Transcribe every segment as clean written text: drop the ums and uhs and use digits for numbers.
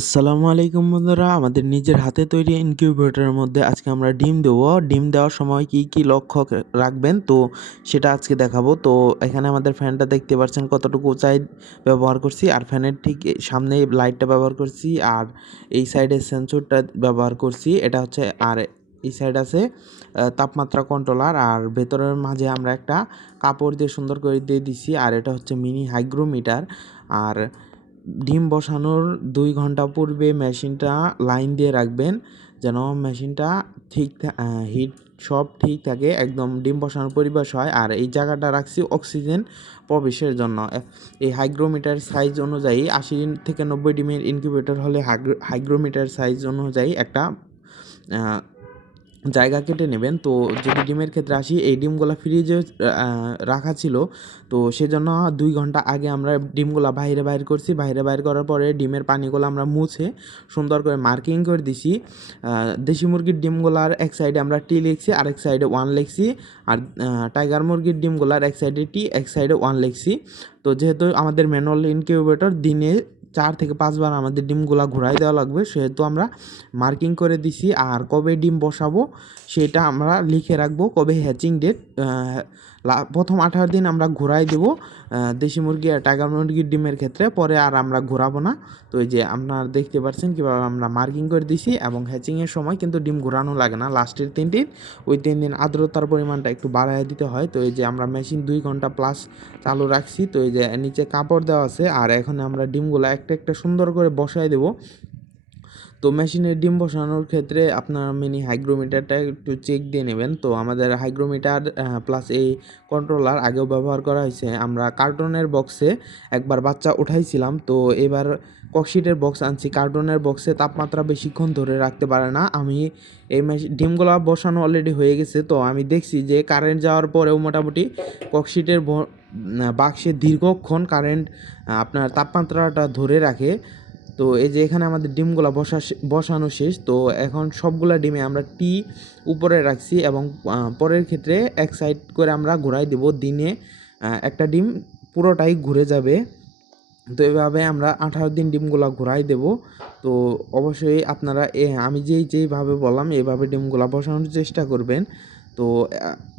আসসালামু আলাইকুম বন্ধুরা, আমাদের নিজের হাতে তৈরি ইনকিউবেটরের মধ্যে আজকে আমরা ডিম দেবো। ডিম দেওয়ার সময় কি কি লক্ষ্য রাখবেন তো সেটা আজকে দেখাবো। তো এখানে আমাদের ফ্যানটা দেখতে পাচ্ছেন কতটুকু উঁচাই ব্যবহার করছি, আর ফ্যানের ঠিক সামনে লাইটটা ব্যবহার করছি, আর এই সাইডে সেন্সরটা ব্যবহার করছি। এটা হচ্ছে, আর এই সাইড আছে তাপমাত্রা কন্ট্রোলার, আর ভেতরের মাঝে আমরা একটা কাপড় দিয়ে সুন্দর করে দিয়ে দিছি, আর এটা হচ্ছে মিনি হাইগ্রোমিটার। আর ডিম বসানোর 2 ঘন্টা পূর্বে মেশিনটা লাইন দিয়ে রাখবেন, যেন মেশিনটা ঠিক হিট সব ঠিক থাকে, একদম ডিম বসানোর পরিবেশ হয়। আর এই জায়গাটা রাখছি অক্সিজেন প্রবেশের জন্য। এই হাইগ্রোমিটার সাইজ অনুযায়ী 80 থেকে 90 ডিমের ইনকিউবেটর হলে হাইগ্রোমিটার সাইজ অনুযায়ী একটা জায়গা কেটে নেবেন। তো যদি ডিমের ক্ষেত্রে আসি, এই ডিমগুলো ফ্রিজে রাখা ছিল, তো সেজন্য 2 ঘন্টা আগে আমরা ডিমগুলো বাইর করছি। বাইর করার পরে ডিমের পানিগুলো আমরা মুছে সুন্দর করে মার্কিং করে দিছি। দেশি মুরগির ডিমগুলার এক সাইডে আমরা টি লিখছি, আরেক সাইডে 1 লিখছি। আর টাইগার মুরগির ডিমগুলার এক সাইডে টি, এক সাইডে 1 লিখছি। তো যেহেতু আমাদের ম্যানুয়াল ইনকিউবেটর দিনে 4 থেকে 5 বার আমাদের ডিমগুলা ঘুরাই দেওয়া লাগবে, সেহেতু আমরা মার্কিং করে দিছি। আর কবে ডিম বসাবো সেটা আমরা লিখে রাখবো, কবে হ্যাচিং ডেট। প্রথম 18 দিন আমরা ঘোরাই দেবো দেশি মুরগি আর টাইগার মুরগির ডিমের ক্ষেত্রে, পরে আর আমরা ঘোরাবো না। তো এই যে আপনারা দেখতে পাচ্ছেন কীভাবে আমরা মার্কিং করে দিছি, এবং হ্যাচিংয়ের সময় কিন্তু ডিম ঘোরানো লাগে না। লাস্টের 3 দিন, ওই 3 দিন আর্দ্রতার পরিমাণটা একটু বাড়ায় দিতে হয়। তো এই যে আমরা মেশিন 2 ঘন্টা প্লাস চালু রাখছি। তো এই যে নিচে কাপড় দেওয়া আছে, আর এখন আমরা ডিমগুলো একটা একটা সুন্দর করে বসায় দেবো। তো মেশিনে ডিম বসানোর ক্ষেত্রে আপনার মিনি হাইগ্রোমিটারটা একটু চেক দিয়ে নেবেন। তো আমাদের হাইগ্রোমিটার প্লাস এই কন্ট্রোলার আগেও ব্যবহার করা হয়েছে। আমরা কার্টনের বক্সে একবার বাচ্চা উঠাইছিলাম, তো এবার ককশিটের বক্স আনছি। কার্টনের বক্সে তাপমাত্রা বেশিক্ষণ ধরে রাখতে পারে না। আমি এই ডিমগুলো বসানো অলরেডি হয়ে গেছে, তো আমি দেখছি যে কারেন্ট যাওয়ার পরেও মোটামুটি ককশিটের বাক্সে দীর্ঘক্ষণ কারেন্ট আপনার তাপমাত্রাটা ধরে রাখে। তো এই যে এখানে আমাদের ডিমগুলো বসানো শেষ। তো এখন সবগুলা ডিমে আমরা টি উপরে রাখছি, এবং পরের ক্ষেত্রে এক সাইড করে আমরা ঘোরাই দেব। দিনে একটা ডিম পুরোটাই ঘুরে যাবে। তো এভাবে আমরা 18 দিন ডিমগুলো ঘোরাই দেব। তো অবশ্যই আপনারা আমি যেইভাবে বললাম এইভাবে ডিমগুলো বসানোর চেষ্টা করবেন। তো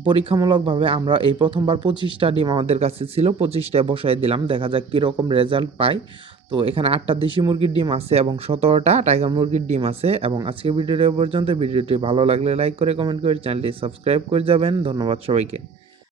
পরীক্ষামূলকভাবে আমরা এই প্রথমবার 25টা ডিম আমাদের কাছে ছিল, 25টায় বসাই দিলাম, দেখা যাক কীরকম রেজাল্ট পাই। তো এখানে 8টা দেশি মুরগির ডিম আছে এবং 17টা টাইগার মুরগির ডিম আছে। এবং আজকের ভিডিওটি পর্যন্ত। ভিডিওটি ভালো লাগলে লাইক করে, কমেন্ট করে, চ্যানেলটি সাবস্ক্রাইব করে যাবেন। ধন্যবাদ সবাইকে।